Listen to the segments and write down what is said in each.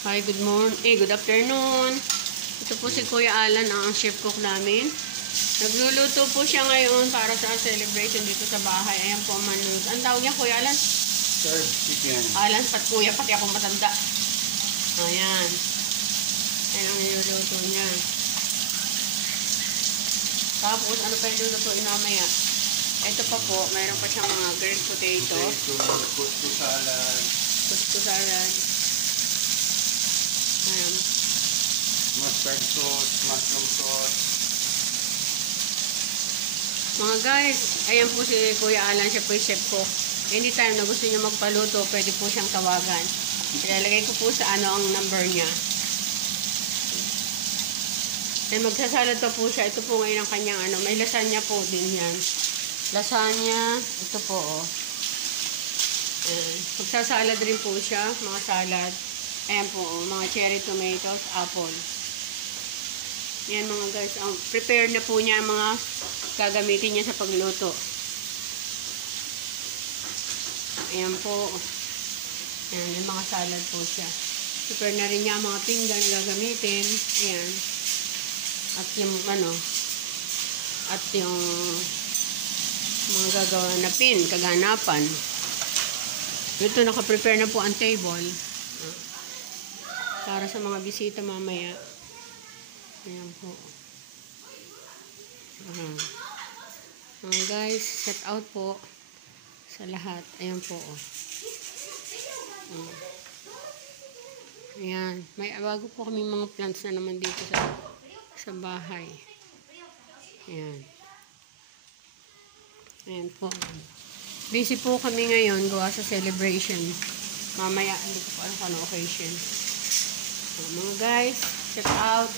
Hi, good morning. Good afternoon. Ito po si Kuya Alan, ang chef cook namin. Nagluluto po siya ngayon para sa celebration dito sa bahay. Ayan po ang manluto. Ang tawag niya, Kuya Alan? Served chicken. Alan, kuya, pati akong matanda. Ayan. Ayan ang niluluto niya. Tapos, ano pa yung lulutuin mamaya? Ito pa po, mayroon pa siyang mga grilled potato. Gusto salad. Gusto salad. Ayan. Mustard sauce, mushroom sauce. Mga guys, ayan po si Kuya Alan, siya po yung chef cook. Anytime na gusto niyo magpaluto, pwede po siyang tawagan. Ilalagay ko po sa ang number niya. Then magsasalad pa po siya. Ito po ngayon ang kanyang may lasagna po din yan. Lasagna, ito po magsasalad rin po siya, mga salad. Ayan po, mga cherry tomatoes, apple. Yan mga guys, prepare na po niya ang mga gagamitin niya sa pagluto. Ayan po. Ayan, yung mga salad po siya. Prepare na rin niya ang mga pinggan na gagamitin. Ayan. At yung at yung mga gagawa na pin, kaganapan. Ito, naka-prepare na po ang table. Para sa mga bisita mamaya. Ayan po. Mga guys, shout out po sa lahat. Ayan po. Ayan. May bago po kami mga plants na naman dito sa bahay. Ayan. Ayan po. Busy po kami ngayon gawa sa celebration. Mamaya, hindi ko pa alam kung ano occasion. Mga guys, check out.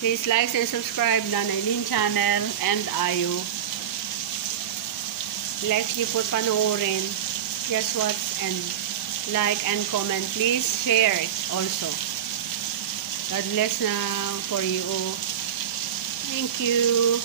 Please like and subscribe Nanay Lynn channel and Ayu. Like niyo po panoorin. Just watch and like and comment. Please share it also. God bless now for you. Thank you.